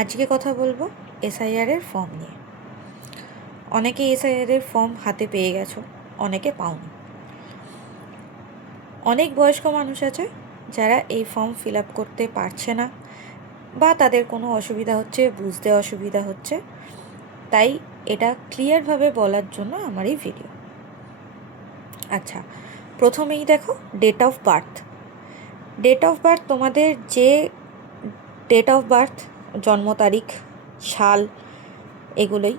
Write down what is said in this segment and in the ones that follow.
আজকে কথা বলবো এসআইআরের ফর্ম নিয়ে। অনেকে এসআইআরের ফর্ম হাতে পেয়ে গেছো, অনেকে পাওনি। অনেক বয়স্ক মানুষ আছে যারা এই ফর্ম ফিল আপ করতে পারছে না, বা তাদের কোনো অসুবিধা হচ্ছে, বুঝতে অসুবিধা হচ্ছে। তাই এটা ক্লিয়ারভাবে বলার জন্য আমার এই ভিডিও। আচ্ছা, প্রথমেই দেখো date of birth. Date of birth, তোমাদের যে ডেট অফ বার্থ, জন্ম তারিখ, সাল, এগুলোই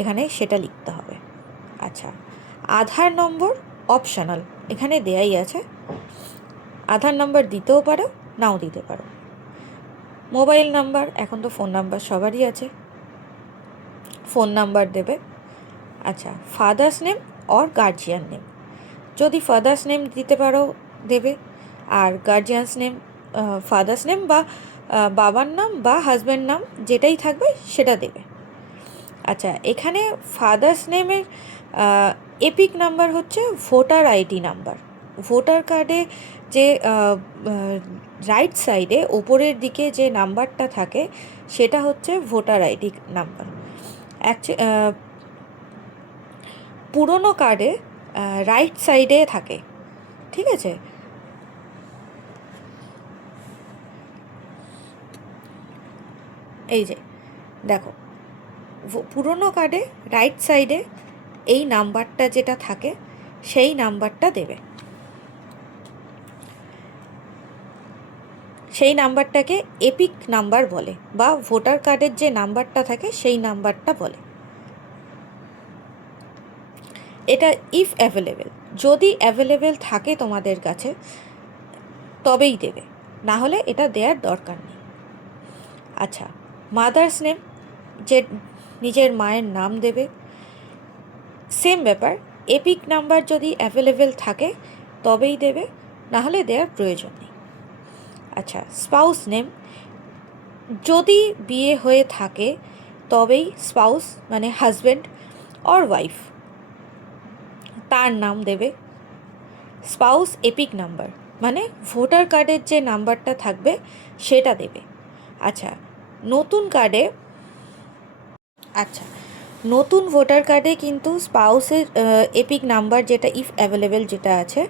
এখানে সেটা লিখতে হবে। আচ্ছা, আধার নম্বর অপশনাল, এখানে দেয়াই আছে। আধার নাম্বার দিতেও পারো, নাও দিতে পারো। মোবাইল নাম্বার, এখন তো ফোন নাম্বার সবারই আছে, ফোন নাম্বার দেবে। আচ্ছা, father's name or guardian name, যদি ফাদার্স নেম দিতে পারো দেবে, আর গার্জিয়ানস নেম, ফাদার্স নেম বা বাবার নাম বা হাজব্যান্ড নাম যেটাই থাকবে সেটা দেবে। আচ্ছা, এখানে ফাদার্স নেমের এপিক নাম্বার হচ্ছে ভোটার আইডি নাম্বার। ভোটার কার্ডে যে রাইট সাইডে ওপরের দিকে যে নাম্বারটা থাকে সেটা হচ্ছে ভোটার আইডি নাম্বার। পুরনো কার্ডে রাইট সাইডে থাকে, ঠিক আছে? এই যে দেখো, পুরনো কার্ডে রাইট সাইডে এই নাম্বারটা যেটা থাকে সেই নাম্বারটা দেবে। সেই নাম্বারটাকে এপিক নাম্বার বলে, বা ভোটার কার্ডের যে নাম্বারটা থাকে সেই নাম্বারটা বলে। এটা ইফ অ্যাভেলেবেল, যদি অ্যাভেলেবেল থাকে তোমাদের কাছে তবেই দেবে, না হলে এটা দেওয়ার দরকার নেই। আচ্ছা, মাদার্স নেম, যে নিজের মায়ের নাম দেবে। সেম ব্যাপার, এপিক নাম্বার যদি অ্যাভেলেবেল থাকে তবেই দেবে, না হলে দেওয়ার প্রয়োজন নেই। আচ্ছা, স্পাউস নেম, যদি বিয়ে হয়ে থাকে তবেই স্পাউস মানে হাজব্যান্ড অর ওয়াইফ, তার নাম দেবে। স্পাউস এপিক নাম্বার মানে ভোটার কার্ডের যে নাম্বারটা থাকবে সেটা দেবে। আচ্ছা, নতুন কার্ডে, আচ্ছা নতুন ভোটার কার্ডে কিন্তু স্পাউসের এপিক নাম্বার যেটা ইফ অ্যাভেলেবেল যেটা আছে,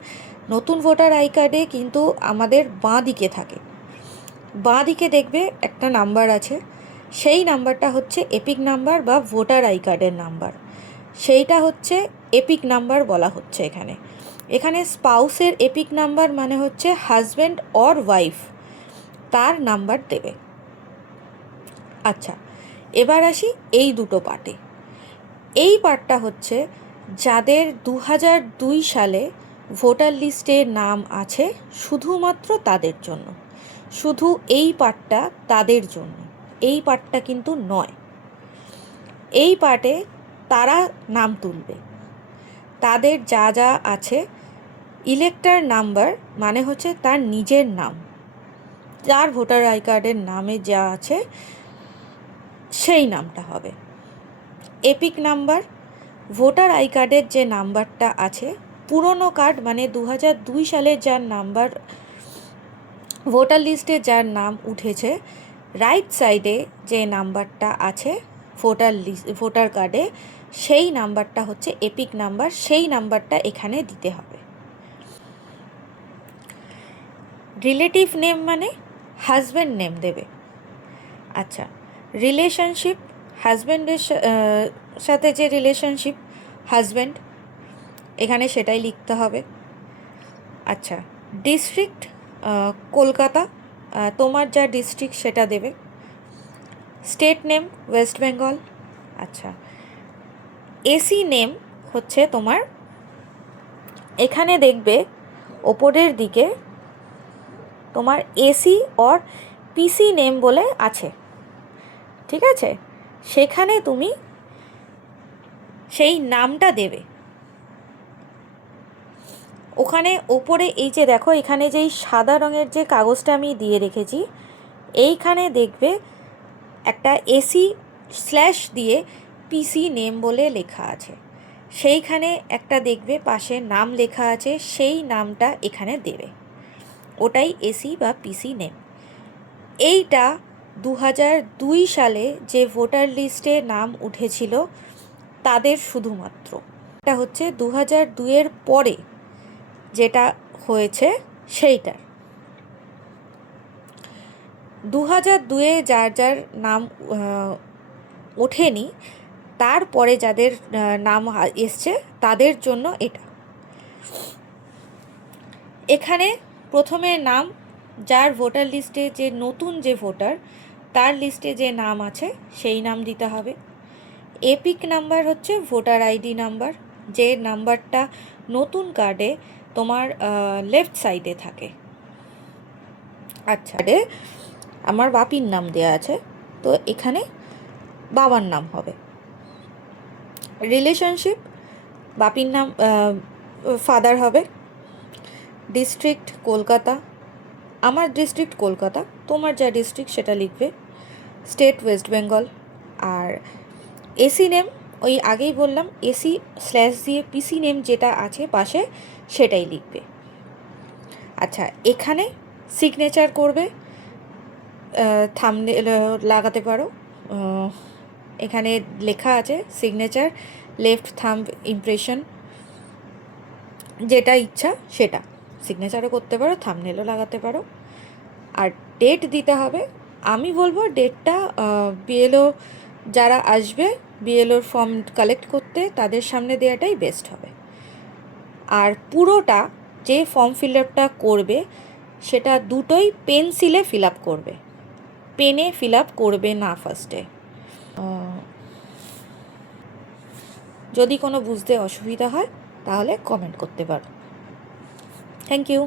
নতুন ভোটার আই কার্ডে কিন্তু আমাদের বাঁ দিকে থাকে। বাঁ দিকে দেখবে একটা নাম্বার আছে, সেই নাম্বারটা হচ্ছে এপিক নাম্বার বা ভোটার আই কার্ডের নাম্বার, সেইটা হচ্ছে এপিক নাম্বার বলা হচ্ছে এখানে। এখানে স্পাউসের এপিক নাম্বার মানে হচ্ছে হাজব্যান্ড অর ওয়াইফ, তার নাম্বার দেবে। আচ্ছা, এবার আসি এই দুটো পার্টে। এই পার্টটা হচ্ছে যাদের 2002 সালে ভোটার লিস্টে নাম আছে শুধুমাত্র তাদের জন্য, শুধু এই পার্টটা তাদের জন্য, এই পার্টটা কিন্তু নয়। এই পার্টে তারা নাম তুলবে, তাদের যা যা আছে, ইলেক্টর নাম্বার মানে হচ্ছে তার নিজের নাম, যার ভোটার আই কার্ডের নামে যা আছে সেই নামটা হবে। এপিক নাম্বার, ভোটার আই কার্ডের যে নাম্বারটা আছে, পুরনো কার্ড মানে 2002 সালে যার নাম্বার, ভোটার লিস্টে যার নাম উঠেছে, রাইট সাইডে যে নাম্বারটা আছে ভোটার কার্ডে, সেই নাম্বারটা হচ্ছে এপিক নাম্বার, সেই নাম্বারটা এখানে দিতে হবে। রিলেটিভ নেম মানে হাজব্যান্ড নেম দেবে। আচ্ছা, রিলেশনশিপ, হাজব্যান্ডের সাথে যে রিলেশনশিপ, হাজব্যান্ড, এখানে সেটাই লিখতে হবে। আচ্ছা, ডিস্ট্রিক্ট, কলকাতা, তোমার যা ডিস্ট্রিক্ট সেটা দেবে। State name West Bengal. আচ্ছা, এসি নেম হচ্ছে তোমার, এখানে দেখবে ওপরের দিকে তোমার এসি অর পিসি নেম বলে আছে, ঠিক আছে? সেখানে তুমি সেই নামটা দেবে। ওখানে ওপরে এই যে দেখো, এখানে যেই সাদা রঙের যে কাগজটা আমি দিয়ে রেখেছি, এইখানে দেখবে একটা এসি স্ল্যাশ দিয়ে পিসি নেম বলে লেখা আছে, সেইখানে একটা দেখবে পাশে নাম লেখা আছে, সেই নামটা এখানে দেবে, ওটাই এসি বা পিসি নেম। এইটা 2002 সালে যে ভোটার লিস্টে নাম উঠেছিল তাদের শুধুমাত্র। এটা হচ্ছে 2002-এর পরে যেটা হয়েছে সেইটার। 2002-এ যার যার নাম ওঠেনি, তারপরে যাদের নাম এসছে তাদের জন্য এটা। এখানে প্রথমে নাম, যার ভোটার লিস্টে যে নতুন যে ভোটার তার লিস্টে যে নাম আছে সেই নাম দিতে হবে। এপিক নাম্বার হচ্ছে ভোটার আইডি নাম্বার, যে নাম্বারটা নতুন কার্ডে তোমার লেফট সাইডে থাকে। আচ্ছা, আমার বাপির নাম দেওয়া আছে, তো এখানে বাবার নাম হবে। রিলেশনশিপ, বাপির নাম ফাদার হবে। ডিস্ট্রিক্ট কলকাতা, আমার ডিস্ট্রিক্ট কলকাতা, তোমার যা ডিস্ট্রিক্ট সেটা লিখবে। স্টেট ওয়েস্ট বেঙ্গল। আর এসি নেম, ওই আগেই বললাম, এসি স্ল্যাশ দিয়ে পিসি নেম যেটা আছে পাশে সেটাই লিখবে। আচ্ছা, এখানে সিগনেচার করবে, থাম্বনেল লাগাতে পারো। এখানে লেখা আছে সিগনেচার, লেফট থাম্ব ইমপ্রেশন, যেটা ইচ্ছা সেটা সিগনেচারও করতে পারো, থাম্বনেলও লাগাতে পারো। আর ডেট দিতে হবে। আমি বলবো ডেটটা বিএলও যারা আসবে বিএলওর ফর্ম কালেক্ট করতে তাদের সামনে দেওয়াটাই বেস্ট হবে। আর পুরোটা যে ফর্ম ফিল আপটা করবে সেটা দুটোই পেন্সিলে ফিল আপ করবে, পেনে ফিল আপ করবে না ফার্স্টে। যদি কোনো বুঝতে অসুবিধা হয় তাহলে কমেন্ট করতে পারো। Thank you.